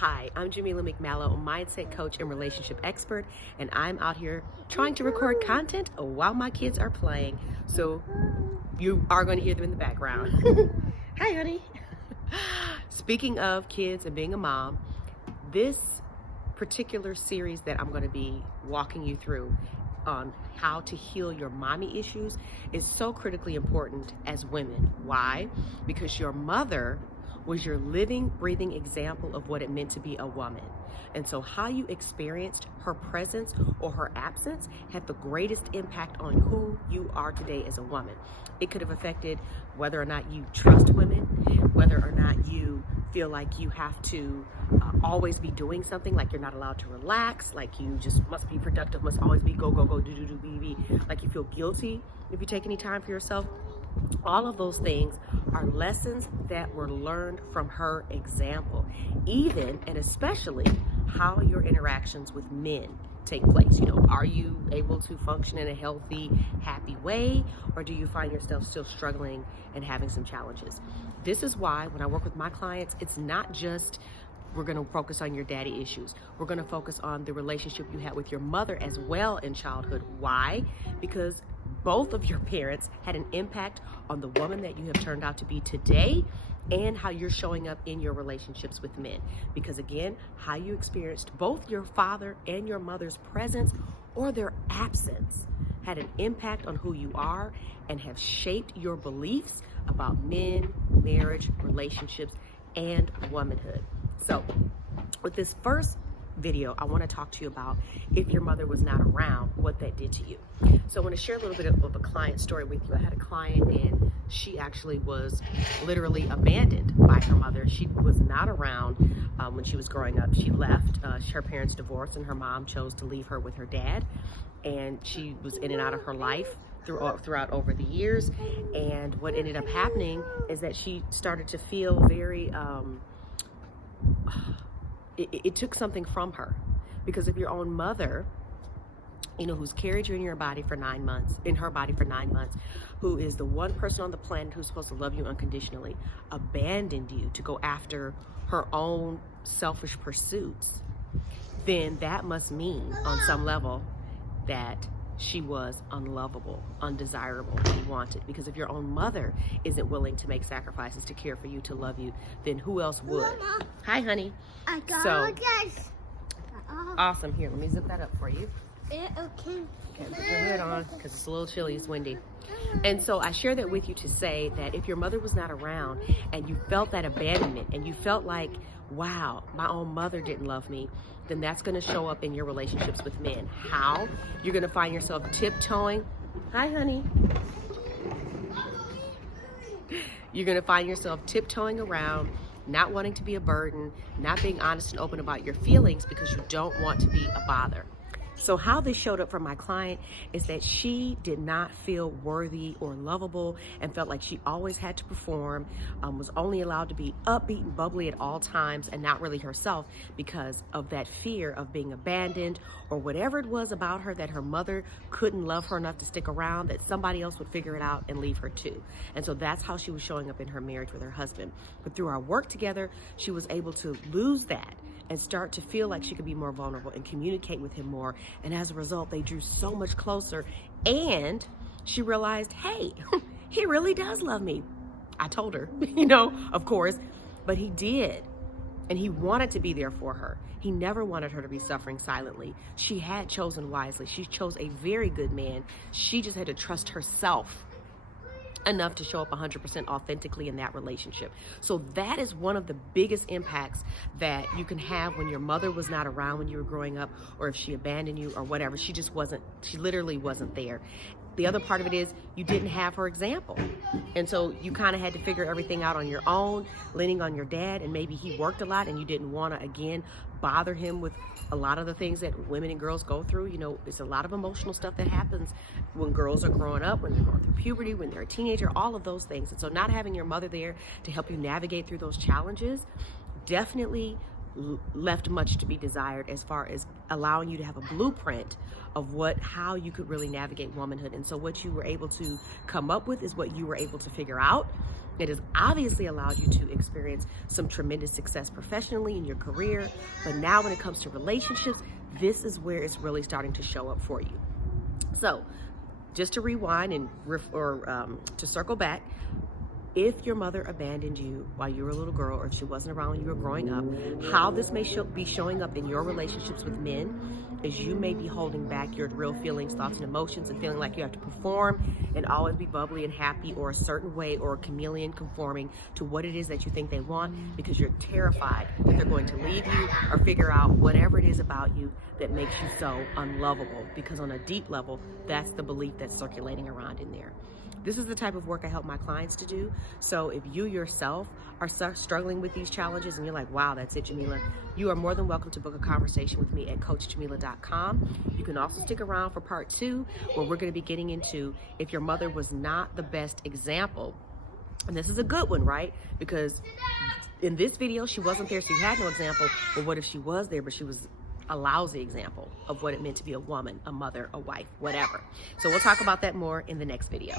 Hi, I'm Jamila McMallow, mindset coach and relationship expert, and I'm out here trying to record content while my kids are playing. So you are going to hear them in the background. Hi, honey. Speaking of kids and being a mom, this particular series that I'm going to be walking you through on how to heal your mommy issues is so critically important as women. Why? Because your mother was your living, breathing example of what it meant to be a woman. And so how you experienced her presence or her absence had the greatest impact on who you are today as a woman. It could have affected whether or not you trust women, whether or not you feel like you have to always be doing something, like you're not allowed to relax, like you just must be productive, must always be go, go, go, do, do, do, be, like you feel guilty if you take any time for yourself. All of those things are lessons that were learned from her example, even and especially how your interactions with men take place. Are you able to function in a healthy, happy way, or do you find yourself still struggling and having some challenges? This is why when I work with my clients, it's not just we're going to focus on your daddy issues. We're going to focus on the relationship you had with your mother as well in childhood. Why? Because both of your parents had an impact on the woman that you have turned out to be today and how you're showing up in your relationships with men. Because again, how you experienced both your father and your mother's presence or their absence had an impact on who you are and have shaped your beliefs about men, marriage, relationships, and womanhood. So with this first video, I want to talk to you about if your mother was not around, what that did to you. So I want to share a little bit of a client story with you. I had a client and she actually was literally abandoned by her mother. She was not around when she was growing up. She left. Her parents divorced and her mom chose to leave her with her dad. And she was in and out of her life throughout over the years. And what ended up happening is that she started to feel very it took something from her, because if your own mother, who's carried you in her body for 9 months, who is the one person on the planet who's supposed to love you unconditionally, abandoned you to go after her own selfish pursuits, then that must mean on some level that she was unlovable, undesirable, unwanted. Because if your own mother isn't willing to make sacrifices to care for you, to love you, then who else would? Mama. Hi, honey. I got this. Awesome. Here, let me zip that up for you. Okay. Okay, put your hood on because it's a little chilly, it's windy. And so I share that with you to say that if your mother was not around and you felt that abandonment and you felt like, wow, my own mother didn't love me, then that's going to show up in your relationships with men. How? You're going to find yourself tiptoeing. Hi, honey. You're going to find yourself tiptoeing around, not wanting to be a burden, not being honest and open about your feelings because you don't want to be a bother. So how this showed up for my client is that she did not feel worthy or lovable and felt like she always had to perform, was only allowed to be upbeat and bubbly at all times and not really herself because of that fear of being abandoned or whatever it was about her that her mother couldn't love her enough to stick around, that somebody else would figure it out and leave her too. And so that's how she was showing up in her marriage with her husband. But through our work together, she was able to lose that and start to feel like she could be more vulnerable and communicate with him more. And as a result, they drew so much closer. And she realized, hey, he really does love me. I told her, of course, but he did. And he wanted to be there for her. He never wanted her to be suffering silently. She had chosen wisely. She chose a very good man. She just had to trust herself enough to show up 100% authentically in that relationship. So that is one of the biggest impacts that you can have when your mother was not around when you were growing up, or if she abandoned you or whatever. She literally wasn't there. The other part of it is you didn't have her example. And so you kind of had to figure everything out on your own, leaning on your dad, and maybe he worked a lot and you didn't want to, again, bother him with a lot of the things that women and girls go through. It's a lot of emotional stuff that happens when girls are growing up, when they're going through puberty, when they're a teenager, all of those things. And so not having your mother there to help you navigate through those challenges definitely left much to be desired as far as allowing you to have a blueprint of how you could really navigate womanhood. And so what you were able to come up with is what you were able to figure out. It has obviously allowed you to experience some tremendous success professionally in your career, but now when it comes to relationships, this is where it's really starting to show up for you. So, just to rewind and to circle back, if your mother abandoned you while you were a little girl, or if she wasn't around when you were growing up, how this may be showing up in your relationships with men is you may be holding back your real feelings, thoughts, and emotions, and feeling like you have to perform and always be bubbly and happy or a certain way, or a chameleon conforming to what it is that you think they want, because you're terrified that they're going to leave you or figure out whatever it is about you that makes you so unlovable, because on a deep level, that's the belief that's circulating around in there. This is the type of work I help my clients to do. So if you yourself are struggling with these challenges and you're like, wow, that's it, Jamila, you are more than welcome to book a conversation with me at coachjamila.com. You can also stick around for part 2, where we're going to be getting into if your mother was not the best example. And this is a good one, right? Because in this video, she wasn't there, so you had no example. But what if she was there, but she was a lousy example of what it meant to be a woman, a mother, a wife, whatever. So we'll talk about that more in the next video.